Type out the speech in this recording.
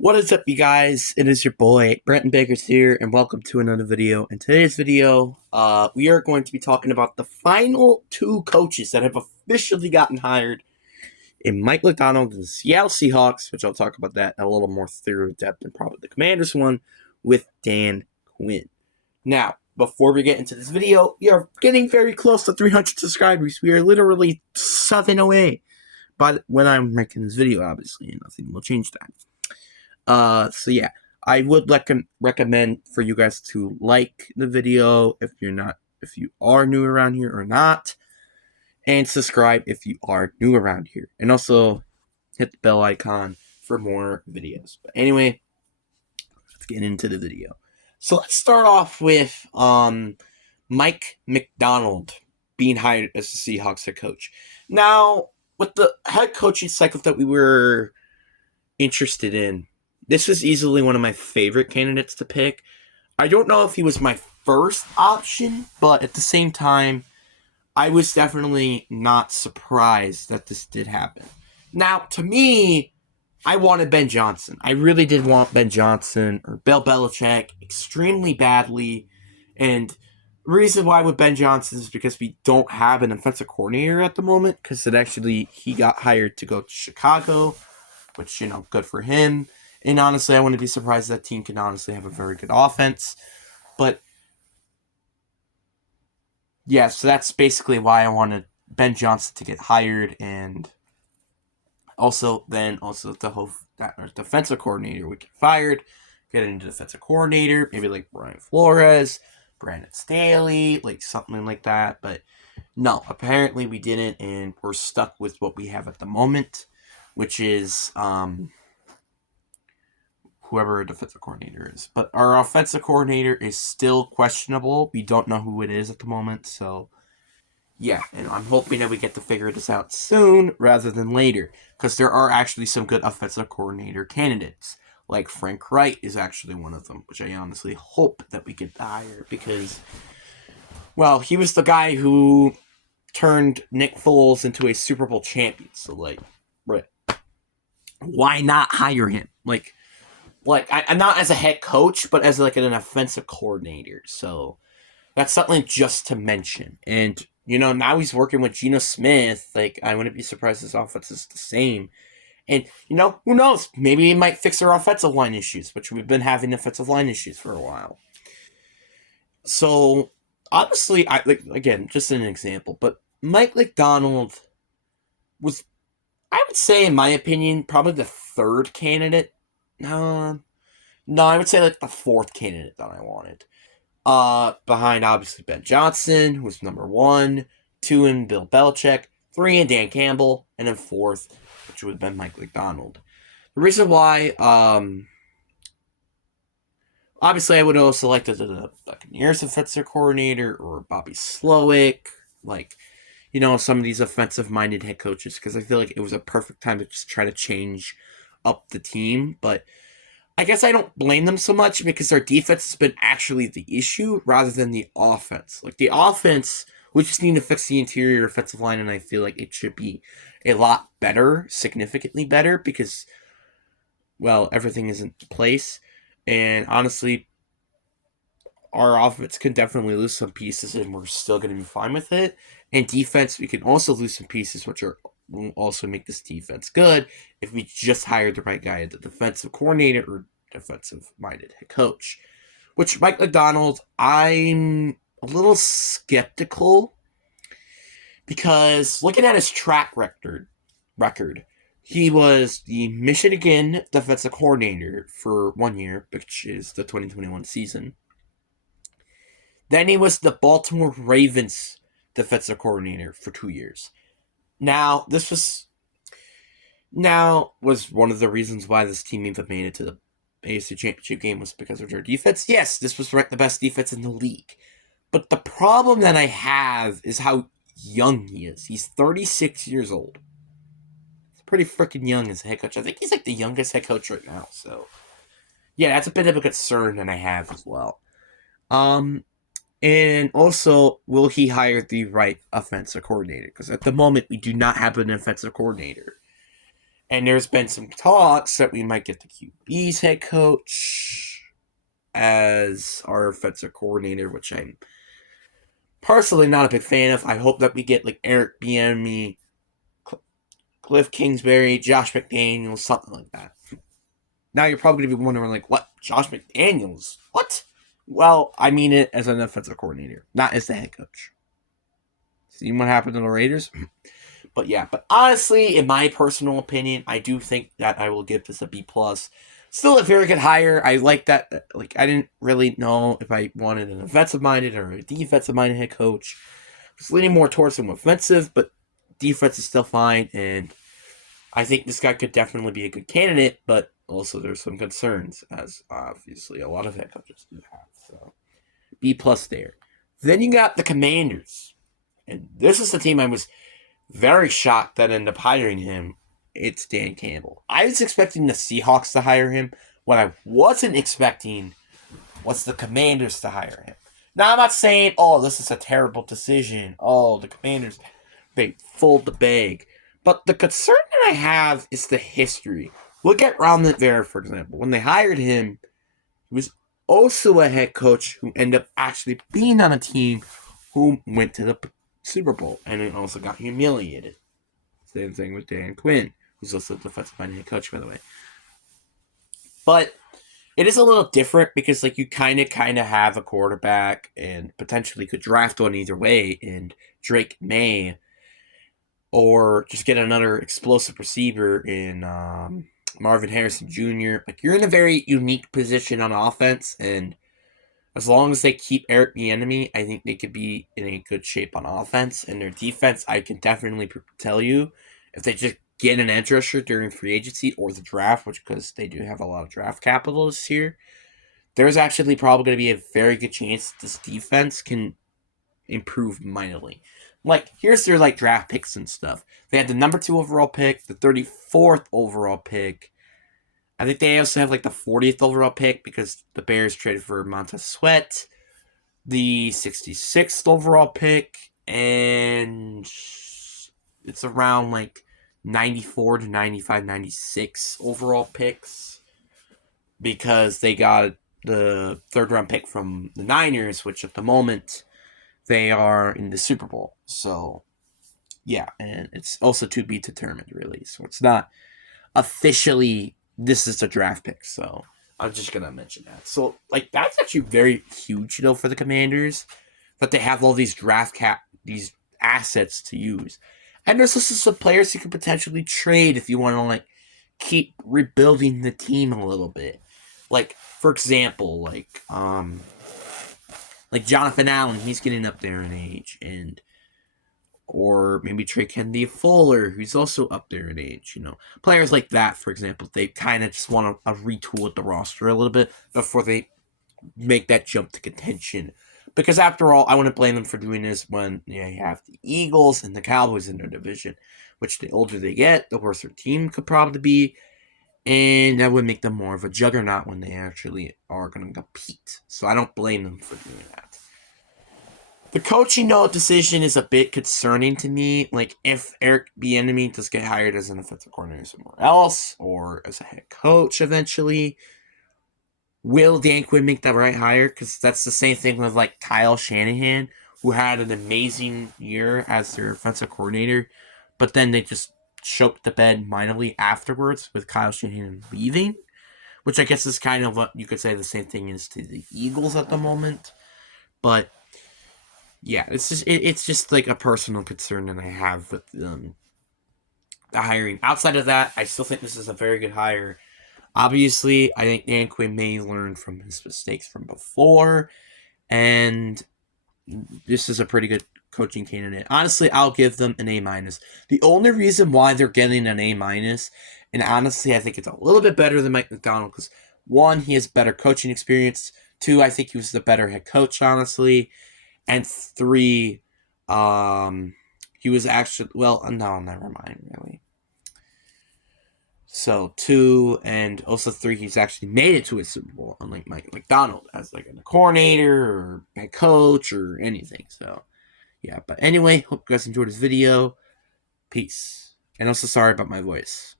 What is up, you guys? It is your boy Brenton Bakers here, and welcome to another video. In today's video, we are going to be talking about the final two coaches that have officially gotten hired in Mike Macdonald and the Seattle Seahawks, which I'll talk about that in a little more thorough depth than probably the Commanders one, with Dan Quinn. Now, before we get into this video, we are getting very close to 300 subscribers. We are literally 7 away. But when I'm making this video, obviously, nothing will change that. So yeah, I would recommend for you guys to like the video if you are new around here or not, and subscribe if you are new around here, and also hit the bell icon for more videos. But anyway, let's get into the video. So let's start off with Mike Macdonald being hired as the Seahawks head coach. Now, with the head coaching cycle that we were interested in, this was easily one of my favorite candidates to pick. I don't know if he was my first option, but at the same time, I was definitely not surprised that this did happen. Now, to me, I wanted Ben Johnson. I really did want Ben Johnson or Bill Belichick extremely badly. And the reason why with Ben Johnson is because we don't have an offensive coordinator at the moment, because he got hired to go to Chicago, which, good for him. And honestly, I wouldn't be surprised that team can honestly have a very good offense. But yeah, so that's basically why I wanted Ben Johnson to get hired, and also to hope that our defensive coordinator would get fired, get into defensive coordinator, maybe like Brian Flores, Brandon Staley, like something like that. But no, apparently we didn't, and we're stuck with what we have at the moment, which is whoever our defensive coordinator is. But our offensive coordinator is still questionable. We don't know who it is at the moment. So, yeah. And I'm hoping that we get to figure this out soon rather than later. Because there are actually some good offensive coordinator candidates. Like Frank Wright is actually one of them. Which I honestly hope that we get hire. Because, well, he was the guy who turned Nick Foles into a Super Bowl champion. So, right. Why not hire him? I'm not as a head coach, but as an offensive coordinator. So that's something just to mention. And now he's working with Geno Smith. I wouldn't be surprised his offense is the same. And who knows? Maybe he might fix our offensive line issues, which we've been having offensive line issues for a while. So honestly, again, just an example, but Mike Macdonald was, I would say, in my opinion, probably the third candidate. No, I would say the fourth candidate that I wanted. Behind obviously Ben Johnson, who was number 1, 2 in Bill Belichick, 3 in Dan Campbell, and then 4th, which would have been Mike Macdonald. The reason why, obviously I would have selected the Buccaneers offensive coordinator or Bobby Slowick, some of these offensive-minded head coaches, because I feel like it was a perfect time to just try to change up the team. But I guess I don't blame them so much because their defense has been actually the issue rather than the offense. The offense, we just need to fix the interior offensive line, and I feel like it should be a lot better, significantly better, because, well, everything is in place. And honestly, our offense can definitely lose some pieces, and we're still going to be fine with it. And defense, we can also lose some pieces, which will also make this defense good if we just hire the right guy as the defensive coordinator or defensive-minded head coach. Which, Mike Macdonald, I'm a little skeptical because looking at his track record, he was the Michigan defensive coordinator for 1 year, which is the 2021 season. Then he was the Baltimore Ravens defensive coordinator for 2 years. Now, this was one of the reasons why this team even made it to the AFC Championship game, was because of their defense. Yes, this was the best defense in the league. But the problem that I have is how young he is. He's 36 years old. He's pretty freaking young as a head coach. I think he's the youngest head coach right now. So, yeah, that's a bit of a concern that I have as well. And also, will he hire the right offensive coordinator? Because at the moment, we do not have an offensive coordinator. And there's been some talks that we might get the QB's head coach as our offensive coordinator, which I'm personally not a big fan of. I hope that we get like Eric Bieniemy, Cliff Kingsbury, Josh McDaniels, something like that. Now you're probably going to be wondering, like, what? Josh McDaniels? What? Well, I mean it as an offensive coordinator, not as the head coach. See what happened to the Raiders? But yeah, but honestly, in my personal opinion, I do think that I will give this a B+. Still a very good hire. I like that. Like, I didn't really know if I wanted an offensive-minded or a defensive-minded head coach. I was leaning more towards some offensive, but defense is still fine, and I think this guy could definitely be a good candidate, but also there's some concerns, as obviously a lot of head coaches do have. So, B+ there. Then you got the Commanders. And this is the team I was very shocked that ended up hiring him. It's Dan Campbell. I was expecting the Seahawks to hire him. What I wasn't expecting was the Commanders to hire him. Now, I'm not saying, oh, this is a terrible decision. Oh, the Commanders, they fold the bag. But the concern that I have is the history. Look at Ron Rivera, for example. When they hired him, he was also a head coach who ended up actually being on a team who went to the Super Bowl and it also got humiliated. Same thing with Dan Quinn, who's also the defensive-minded head coach, by the way. But it is a little different because, like, you kind of have a quarterback and potentially could draft one either way in Drake May, or just get another explosive receiver in Marvin Harrison Jr. Like, you're in a very unique position on offense, and as long as they keep Eric Bieniemy, I think they could be in a good shape on offense. And their defense, I can definitely tell you, if they just get an edge rusher during free agency or the draft, which because they do have a lot of draft capital this year, there's actually probably going to be a very good chance that this defense can improve minorly. Like, here's their, like, draft picks and stuff. They had the number 2 overall pick, the 34th overall pick. I think they also have, like, the 40th overall pick because the Bears traded for Montez Sweat, the 66th overall pick, and it's around, like, 94 to 95, 96 overall picks because they got the 3rd-round pick from the Niners, which at the moment they are in the Super Bowl. So, yeah, and it's also to be determined, really. So it's not officially this is a draft pick, so I'm just gonna mention that. So, like, that's actually very huge, for the Commanders, that they have all these these assets to use, and there's also some players you could potentially trade if you want to, like, keep rebuilding the team a little bit. Like, for example, like Jonathan Allen, he's getting up there in age, or maybe Trey Kennedy Fuller, who's also up there in age, Players like that, for example, they kind of just want to retool the roster a little bit before they make that jump to contention. Because after all, I wouldn't blame them for doing this when you have the Eagles and the Cowboys in their division, which the older they get, the worse their team could probably be, and that would make them more of a juggernaut when they actually are going to compete. So I don't blame them for doing that. The coaching decision is a bit concerning to me. Like, if Eric Bieniemy does get hired as an offensive coordinator somewhere else, or as a head coach eventually, will Dan Quinn make the right hire? Because that's the same thing with, like, Kyle Shanahan, who had an amazing year as their offensive coordinator, but then they just choked the bed minorly afterwards with Kyle Shanahan leaving, which I guess is kind of what you could say the same thing is to the Eagles at the moment. But yeah, it's just like a personal concern that I have with the hiring. Outside of that, I still think this is a very good hire. Obviously, I think Dan Quinn may learn from his mistakes from before, and this is a pretty good coaching candidate. Honestly, I'll give them an A-. The only reason why they're getting an A-, and honestly, I think it's a little bit better than Mike Macdonald, because 1, he has better coaching experience. 2, I think he was the better head coach, honestly. And 3, he was actually, well, no, never mind, really. So 2 and also 3, he's actually made it to a Super Bowl, unlike Mike Macdonald as like a coordinator or head coach or anything. So yeah, but anyway, hope you guys enjoyed this video. Peace. And also sorry about my voice.